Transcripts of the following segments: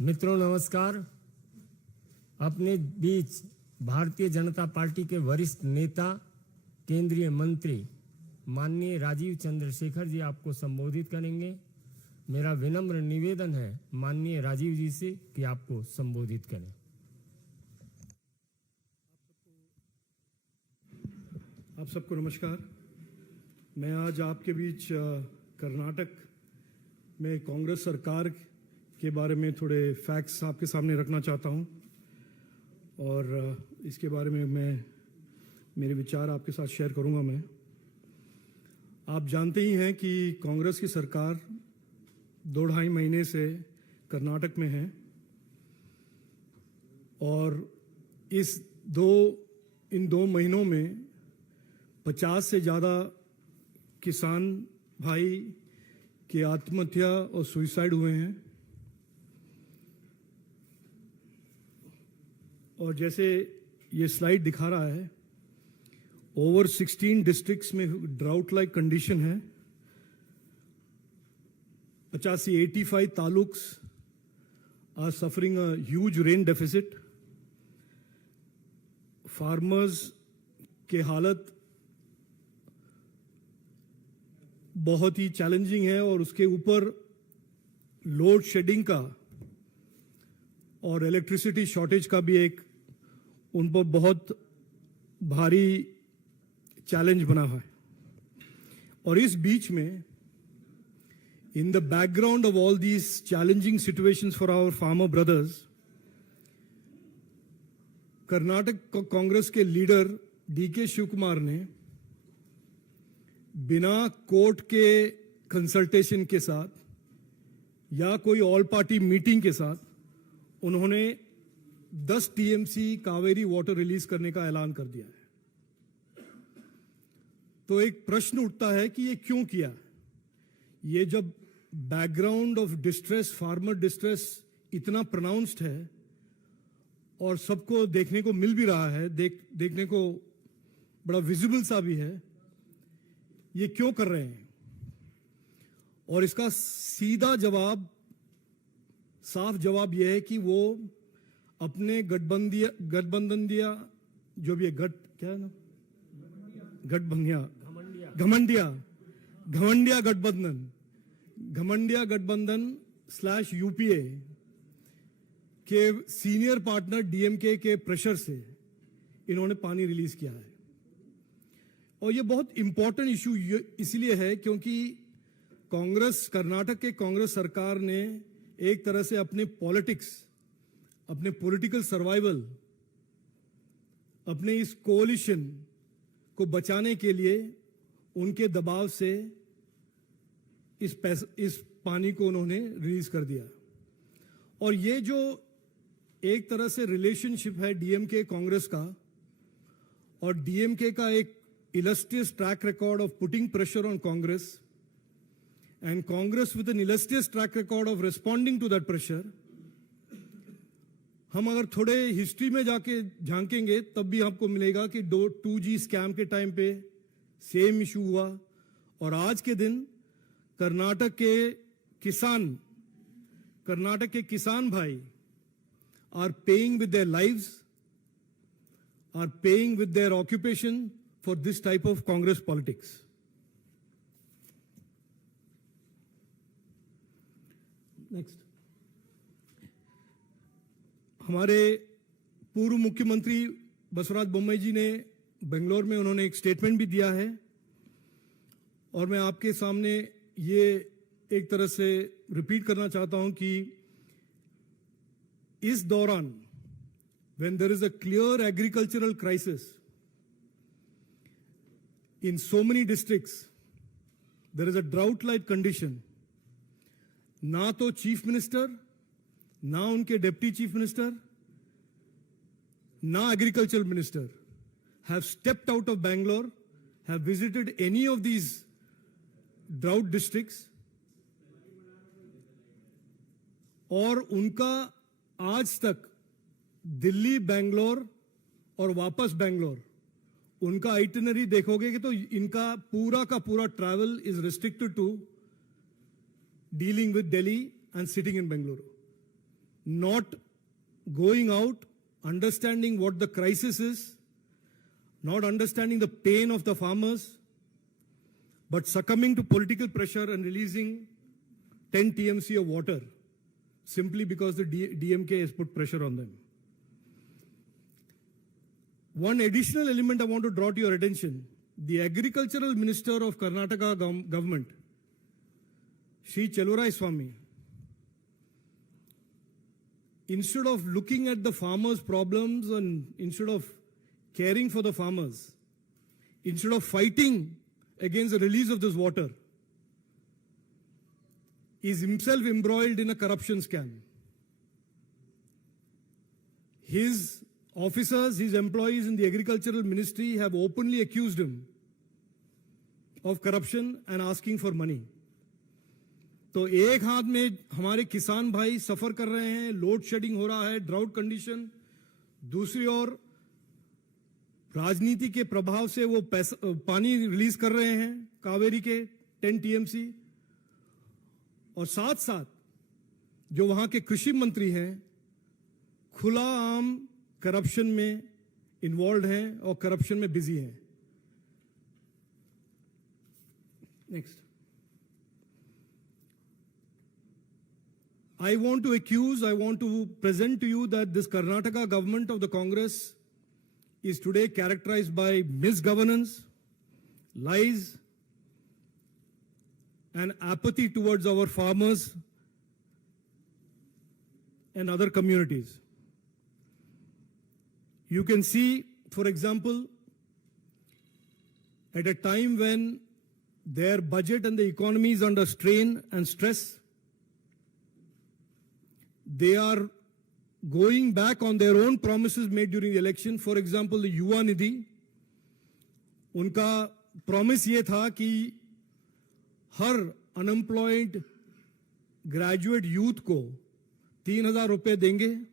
मित्रों नमस्कार। अपने बीच भारतीय जनता पार्टी के वरिष्ठ नेता केंद्रीय मंत्री माननीय राजीव चंद्रशेखर जी आपको संबोधित करेंगे। मेरा विनम्र निवेदन है माननीय राजीव जी से कि आपको संबोधित करें। आप सबको नमस्कार। मैं आज आपके बीच कर्नाटक में कांग्रेस सरकार के बारे में थोड़े फैक्ट्स आपके सामने रखना चाहता हूं और इसके बारे में मैं मेरे विचार आपके साथ शेयर करूंगा। मैं आप जानते ही हैं कि कांग्रेस की सरकार 2-2.5 महीने से कर्नाटक में है और इन 2 महीनों में 50 से ज़्यादा किसान भाई की आत्महत्या और सुसाइड हुए हैं। और जैसे ये स्लाइड दिखा रहा है, ओवर 16 डिस्ट्रिक्ट्स में ड्राउट लाइक कंडीशन है। 85 taluks are suffering a huge rain deficit. Farmers के हालत बहुत ही चैलेंजिंग है और उसके ऊपर लोड शेडिंग का और इलेक्ट्रिसिटी शॉर्टेज का भी एक उन पर बहुत भारी चैलेंज बना है। और इस बीच में in the background of all these challenging situations for our farmer brothers, Karnataka Congress के लीडर डीके शिव कुमार ने बिना कोर्ट के कंसल्टेशन के साथ या कोई ऑल पार्टी मीटिंग के साथ उन्होंने 10 टीएमसी कावेरी वाटर रिलीज करने का ऐलान कर दिया है। तो एक प्रश्न उठता है कि ये क्यों किया। ये जब background of distress, farmer distress इतना प्रोनाउंस्ड है और सबको देखने को मिल भी रहा है, देखने को बड़ा विजिबल सा भी है, ये क्यों कर रहे हैं। और इसका सीधा जवाब, साफ जवाब यह है कि वो अपने गठबंधनिया जो भी है, क्या है ना, घमंडिया गठबंधन / यूपीए के सीनियर पार्टनर डीएमके के प्रेशर से इन्होंने पानी रिलीज किया है। और ये बहुत इंपॉर्टेंट इशू इसलिए है क्योंकि कर्नाटक के कांग्रेस सरकार ने एक तरह से अपने पॉलिटिक्स, अपने पॉलिटिकल सर्वाइवल, अपने इस कोलिशन को बचाने के लिए उनके दबाव से इस पानी को उन्होंने रिलीज कर दिया। और ये जो एक तरह से रिलेशनशिप है डीएमके कांग्रेस का, और डीएमके का एक illustrious track record of putting pressure on Congress and Congress with an illustrious track record of responding to that pressure, हम अगर थोड़े हिस्ट्री में जाके झांकेंगे तब भी आपको मिलेगा कि 2G स्कैम के टाइम पे सेम इशू हुआ। और आज के दिन कर्नाटक के किसान भाई are paying with their lives, are paying with their occupation for this type of Congress politics. Next. हमारे पूर्व मुख्यमंत्री बसवराज बोम्मई जी ने बेंगलोर में उन्होंने एक स्टेटमेंट भी दिया है और मैं आपके सामने ये एक तरह से रिपीट करना चाहता हूं कि इस दौरान when there is a clear agricultural crisis in so many districts, there is a drought-like condition. ना तो चीफ मिनिस्टर, ना उनके डिप्टी चीफ मिनिस्टर, ना agriculture minister have stepped out of Bangalore, have visited any of these drought districts, और उनका आज तक दिल्ली, बैंगलोर और वापस बैंगलोर उनका आइटिनरी देखोगे कि तो इनका पूरा का पूरा travel is restricted to dealing with Delhi and sitting in Bengaluru. Not going out, understanding what the crisis is, not understanding the pain of the farmers, but succumbing to political pressure and releasing 10 TMC of water simply because the DMK has put pressure on them. One additional element I want to draw to your attention. The Agricultural Minister of Karnataka government, Shri Chalurai Swami, instead of looking at the farmers' problems and instead of caring for the farmers, instead of fighting against the release of this water, is himself embroiled in a corruption scam. His officers, his employees in the Agricultural Ministry have openly accused him of corruption and asking for money. तो एक हाथ में हमारे किसान भाई सफर कर रहे हैं, लोड शेडिंग हो रहा है, ड्राउट कंडीशन, दूसरी ओर राजनीति के प्रभाव से वो पानी रिलीज कर रहे हैं कावेरी के 10 टीएमसी, और साथ साथ जो वहां के कृषि मंत्री हैं खुला आम करप्शन में इन्वॉल्व हैं और करप्शन में बिजी हैं. Next. I want to present to you that this Karnataka government of the Congress is today characterized by misgovernance, lies, and apathy towards our farmers and other communities. You can see, for example, at a time when their budget and the economy is under strain and stress, they are going back on their own promises made during the election. For example, the Yuva Nidhi, उनका promise ये था कि हर unemployed graduate youth को 3,000 रुपए देंगे,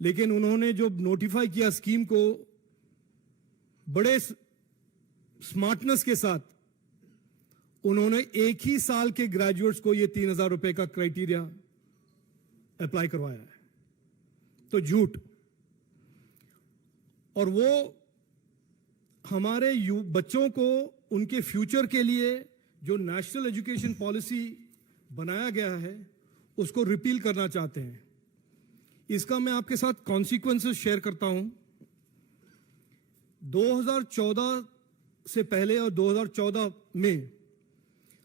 लेकिन उन्होंने जो नोटिफाई किया स्कीम को बड़े स्मार्टनेस के साथ उन्होंने एक ही साल के ग्रेजुएट्स को ये 3,000 रुपए का क्राइटेरिया अप्लाई करवाया है. तो झूठ. और वो हमारे बच्चों को उनके फ्यूचर के लिए जो नेशनल एजुकेशन पॉलिसी बनाया गया है उसको रिपील करना चाहते हैं. इसका मैं आपके साथ कॉन्सिक्वेंसेस शेयर करता हूं. 2014 से पहले और 2014 में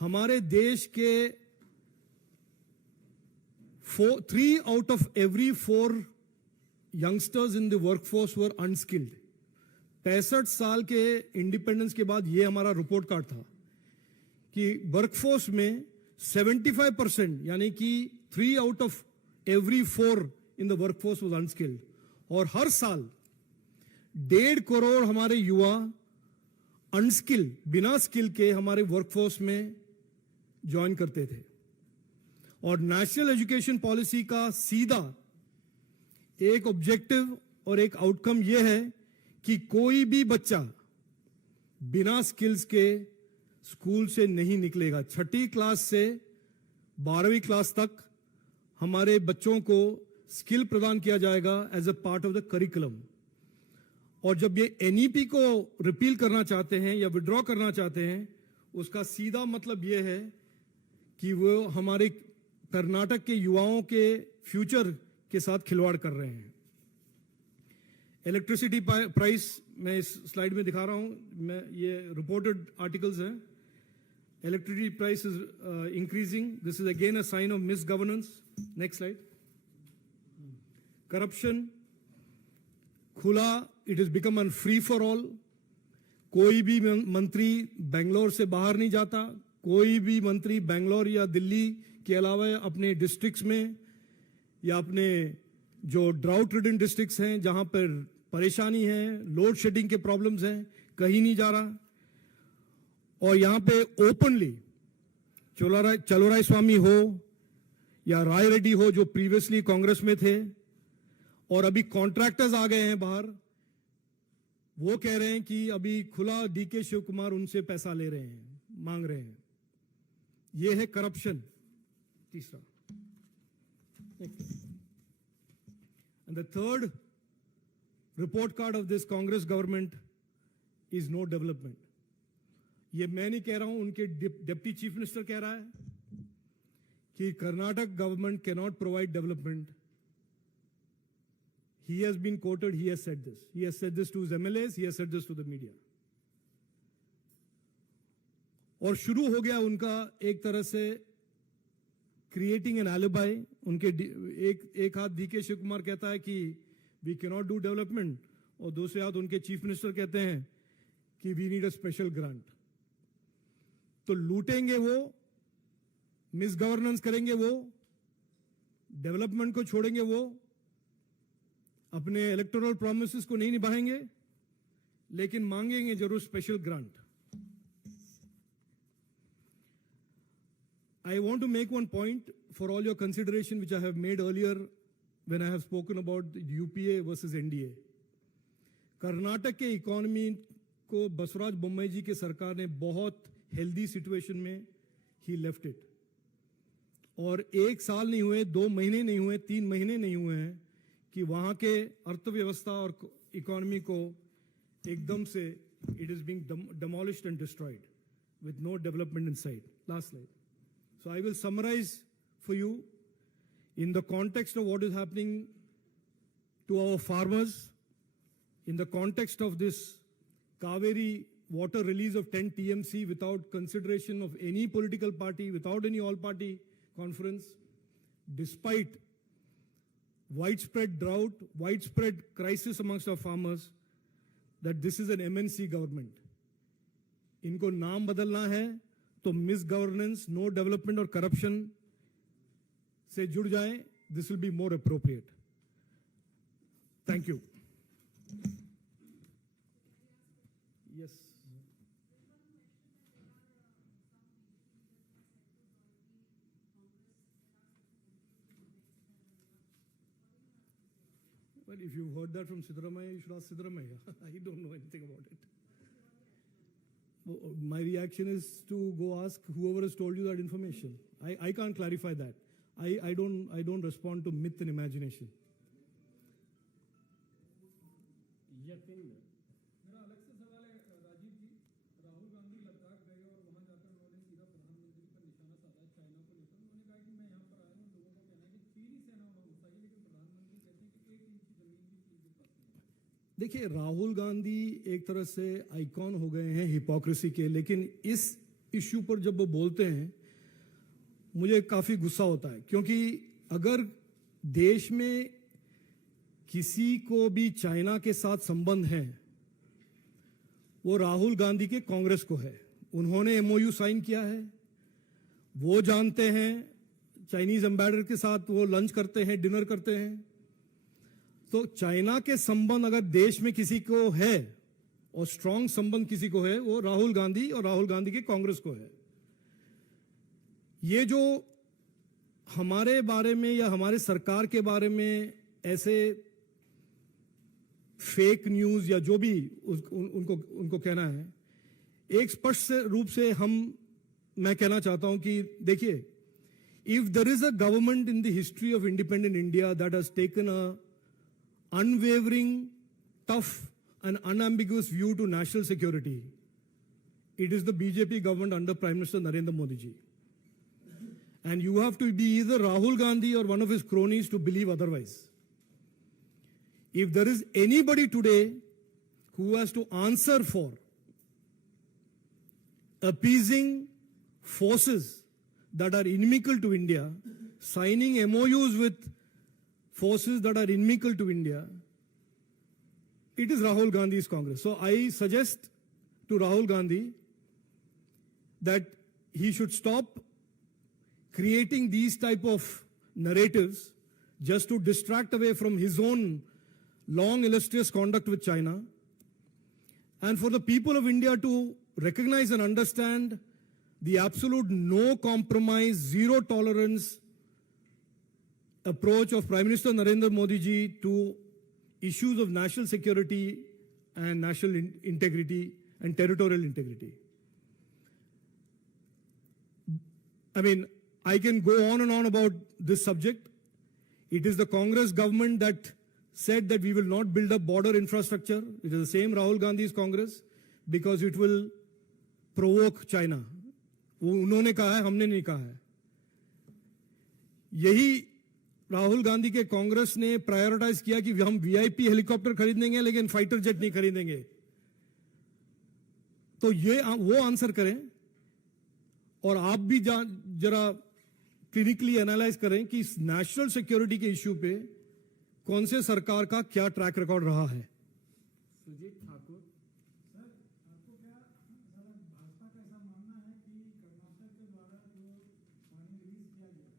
हमारे देश के 3 out of every 4 youngsters in the workforce were unskilled. 65 साल के इंडिपेंडेंस के बाद ये हमारा रिपोर्ट कार्ड था कि वर्कफोर्स में 75% यानी कि 3 out of every 4 in the workforce was unskilled. और हर साल 1.5 करोड़ हमारे युवा अनस्किल्ड, बिना स्किल के हमारे वर्कफोर्स में ज्वाइन करते थे. और नेशनल एजुकेशन पॉलिसी का सीधा एक ऑब्जेक्टिव और एक आउटकम यह है कि कोई भी बच्चा बिना स्किल्स के स्कूल से नहीं निकलेगा. 6ठी क्लास से 12वीं क्लास तक हमारे बच्चों को स्किल प्रदान किया जाएगा as a part of the curriculum. और जब ये एनईपी को रिपील करना चाहते हैं या विड्रॉ करना चाहते हैं, उसका सीधा मतलब यह है कि वो हमारे कर्नाटक के युवाओं के फ्यूचर के साथ खिलवाड़ कर रहे हैं. इलेक्ट्रिसिटी प्राइस मैं इस स्लाइड में दिखा रहा हूं, मैं ये रिपोर्टेड आर्टिकल्स हैं. Electricity price is increasing. This is again a sign of misgovernance. Next slide. Corruption खुला, it is become an free for all. कोई भी मंत्री बेंगलोर से बाहर नहीं जाता. कोई भी मंत्री बेंगलोर या दिल्ली के अलावा अपने डिस्ट्रिक्ट्स में या अपने जो ड्राउट रिडन डिस्ट्रिक्ट्स हैं जहां पर परेशानी है, लोड शेडिंग के प्रॉब्लम्स हैं, कहीं नहीं जा रहा. और यहां पे ओपनली चलुराय स्वामी हो या राय रेड्डी हो जो प्रीवियसली कांग्रेस में थे और अभी कॉन्ट्रैक्टर्स आ गए हैं बाहर, वो कह रहे हैं कि अभी खुला डीके शिव कुमार उनसे पैसा ले रहे हैं, मांग रहे हैं. ये है करप्शन, तीसरा। And the third report card of this Congress government is no development. ये मैं नहीं कह रहा हूं, उनके डिप्टी चीफ मिनिस्टर कह रहा है कि Karnataka government can not provide development. He has been quoted, he has said this. He has said this to his MLAs, he has said this to the media. और शुरू हो गया उनका एक तरह से क्रिएटिंग एन एलिबाई। उनके एक हाथ डीके शिव कुमार कहता है कि we can not do development, और दूसरे हाथ उनके चीफ मिनिस्टर कहते हैं कि we need a special grant. तो लूटेंगे वो, मिसगवर्नेंस करेंगे वो, डेवलपमेंट को छोड़ेंगे वो, अपने इलेक्टोरल प्रॉमिसेस को नहीं निभाएंगे, लेकिन मांगेंगे जरूर special grant. I want to make one point for all your consideration, which I have made earlier when I have spoken about the UPA versus NDA. Karnataka के इकोनॉमी को बसवराज बोम्मई जी के सरकार ने बहुत हेल्दी सिचुएशन में ही लेफ्ट इट। और 1 साल नहीं हुए, 2 महीने नहीं हुए, 3 महीने नहीं हुए हैं कि वहां के अर्थव्यवस्था और इकोनॉमी को एकदम से it is being demolished and destroyed with no development in sight. Last slide. So I will summarize for you in the context of what is happening to our farmers, in the context of this Kaveri water release of 10 TMC without consideration of any political party, without any all-party conference, despite widespread drought, widespread crisis amongst our farmers, that this is an MNC government. इनको नाम बदलना है तो miss governance, no development और corruption से जुड़ जाएं, this will be more appropriate. Thank you. Yes, well, if you've heard that from Siddaramaiah, you should ask Siddaramaiah. I don't know anything about it. My reaction is to go ask whoever has told you that information. I can't clarify that. I don't respond to myth and imagination. मेरा अलग से सवाल है राजीव जी। राहुल गांधी लद्दाख गए और वहां जाकर उन्होंने सीधा प्रधानमंत्री पर निशाना साधा चाइना को लेकर। उन्होंने कहा कि मैं यहाँ पर आया हूँ, लोगों का कहना है कि चीनी सेना वहां घुस आई, लेकिन प्रधानमंत्री कहते हैं कि 1 इंच जमीन भी चीन के पास नहीं है। देखिए, राहुल गांधी एक तरह से आइकॉन हो गए हैं हिपोक्रेसी के, लेकिन इस इश्यू पर जब वो बोलते हैं मुझे काफी गुस्सा होता है, क्योंकि अगर देश में किसी को भी चाइना के साथ संबंध है वो राहुल गांधी के कांग्रेस को है। उन्होंने एमओयू साइन किया है, वो जानते हैं, चाइनीज एम्बेसडर के साथ वो लंच करते हैं, डिनर करते हैं। तो चाइना के संबंध अगर देश में किसी को है और स्ट्रांग संबंध किसी को है, वो राहुल गांधी और राहुल गांधी के कांग्रेस को है। ये जो हमारे बारे में या हमारे सरकार के बारे में ऐसे फेक न्यूज या जो भी उनको कहना है, एक स्पष्ट रूप से मैं कहना चाहता हूं कि देखिए, if there is a government in the history of independent India that has taken a unwavering, tough and unambiguous view to national security, it is the BJP government under Prime Minister Narendra Modi ji. And you have to be either Rahul Gandhi or one of his cronies to believe otherwise. If there is anybody today who has to answer for appeasing forces that are inimical to India, signing MOUs with forces that are inimical to India, it is Rahul Gandhi's Congress. So I suggest to Rahul Gandhi that he should stop creating these type of narratives just to distract away from his own long illustrious conduct with China, and for the people of India to recognize and understand the absolute no compromise, zero tolerance approach of Prime Minister Narendra Modi ji to issues of national security and national integrity and territorial integrity. I mean, I can go on and on about this subject. It is the Congress government that said that we will not build up border infrastructure. It is the same Rahul Gandhi's Congress because it will provoke China. वो उन्होंने कहा है, हमने नहीं कहा है. यही राहुल गांधी के कांग्रेस ने प्रायोरिटाइज किया कि हम वीआईपी हेलीकॉप्टर खरीदेंगे लेकिन फाइटर जेट नहीं खरीदेंगे. तो ये वो आंसर करें और आप भी जरा क्लिनिकली एनालाइज करें कि इस नेशनल सिक्योरिटी के इश्यू पे कौन से सरकार का क्या ट्रैक रिकॉर्ड रहा है. सुजीत ठाकुर. सर आपको क्या सर भाजपा का ऐसा मानना है कि कर्नाटक के द्वारा जो पानी रिलीज किया गया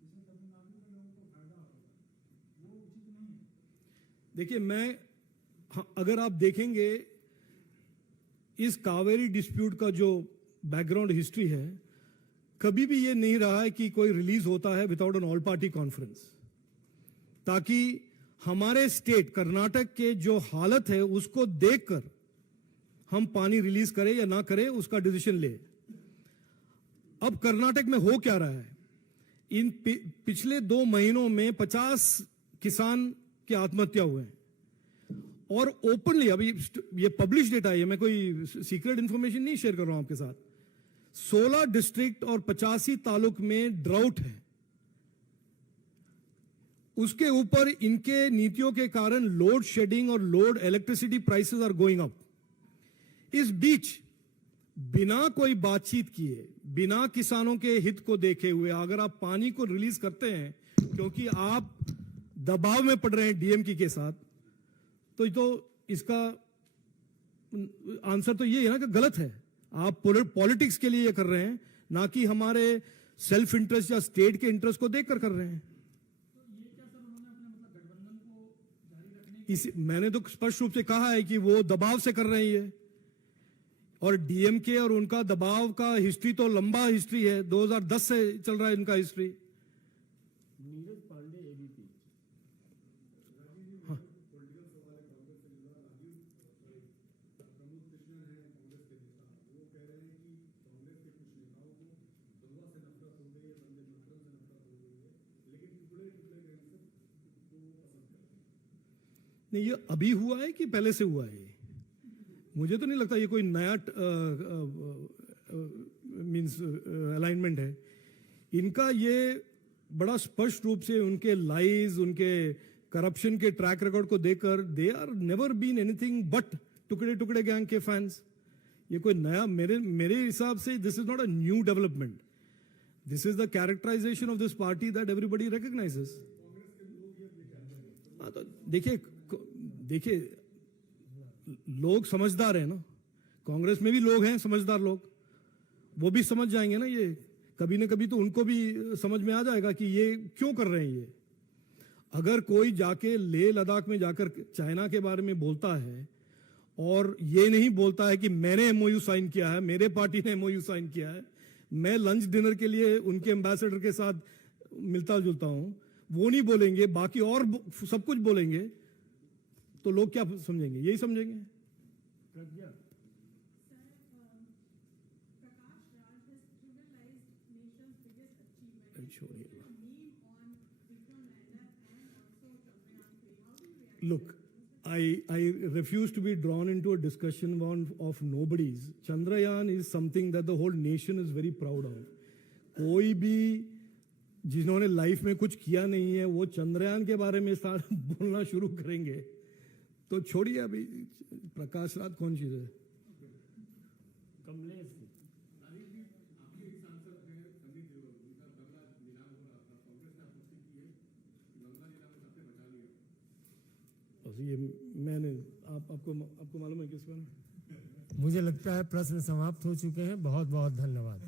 जिससे तमिलनाडु के लोगों को फायदा होगा वो उचित नहीं है? देखिए अगर आप देखेंगे इस कावेरी डिस्प्यूट का जो बैकग्राउंड हिस्ट्री है, कभी भी ये नहीं रहा है कि कोई रिलीज होता है without an all party conference, ताकि हमारे स्टेट कर्नाटक के जो हालत है उसको देखकर हम पानी रिलीज करें या ना करें उसका डिसीजन ले. अब कर्नाटक में हो क्या रहा है, इन पिछले 2 महीनों में 50 किसान की आत्महत्या हुए हैं और ओपनली, अभी ये पब्लिश डेटा है, मैं कोई सीक्रेट इंफॉर्मेशन नहीं शेयर कर रहा हूं आपके साथ. 16 डिस्ट्रिक्ट और 85 तालुक में ड्राउट है. उसके ऊपर इनके नीतियों के कारण लोड शेडिंग और load electricity prices are going up. इस बीच बिना कोई बातचीत किए, बिना किसानों के हित को देखे हुए अगर आप पानी को रिलीज करते हैं क्योंकि आप दबाव में पड़ रहे हैं डीएमके के साथ, तो इसका आंसर तो ये है ना कि गलत है. आप पॉलिटिक्स के लिए ये कर रहे हैं, ना कि हमारे सेल्फ इंटरेस्ट या स्टेट के इंटरेस्ट को देखकर कर रहे हैं. मैंने तो स्पष्ट रूप से कहा है कि वो दबाव से कर रहे हैं ये, और डीएमके और उनका दबाव का हिस्ट्री तो लंबा हिस्ट्री है, 2010 से चल रहा है इनका हिस्ट्री. नीरज पांडे एबीपी. नहीं, ये अभी हुआ है कि पहले से हुआ है? मुझे तो नहीं लगता ये कोई नया मींस अलाइनमेंट है. इनका ये बड़ा स्पष्ट रूप से उनके लाइज, उनके करप्शन के ट्रैक रिकॉर्ड को देखकर they are never been anything but टुकड़े टुकड़े गैंग के फैंस. ये कोई नया, मेरे हिसाब से this is not a new development. This is the characterisation of this party that everybody recognises. तो देखिए लोग समझदार हैं ना, कांग्रेस में भी लोग हैं समझदार लोग, वो भी समझ जाएंगे ना. ये कभी ना कभी तो उनको भी समझ में आ जाएगा कि ये क्यों कर रहे हैं. ये अगर कोई जाके लेह लद्दाख में जाकर चाइना के बारे में बोलता है और ये नहीं बोलता है कि मैंने एमओयू साइन किया है, मेरे पार्टी ने एमओयू साइन किया है, मैं लंच डिनर के लिए उनके एम्बेसडर के साथ मिलता जुलता हूं, वो नहीं बोलेंगे, बाकी और सब कुछ बोलेंगे, तो लोग क्या समझेंगे? यही समझेंगे. प्रज्ञा. Look, I refuse to be drawn into a discussion of nobody's. Chandrayaan is something that the whole nation is very proud of. कोई भी जिन्होंने लाइफ में कुछ किया नहीं है वो चंद्रयान के बारे में बोलना शुरू करेंगे तो छोड़िए. अभी प्रकाश राज कौन चीज है? कमलेश. ये मैंने आपको मालूम है किस बारे में? मुझे लगता है प्रश्न समाप्त हो चुके हैं. बहुत बहुत धन्यवाद.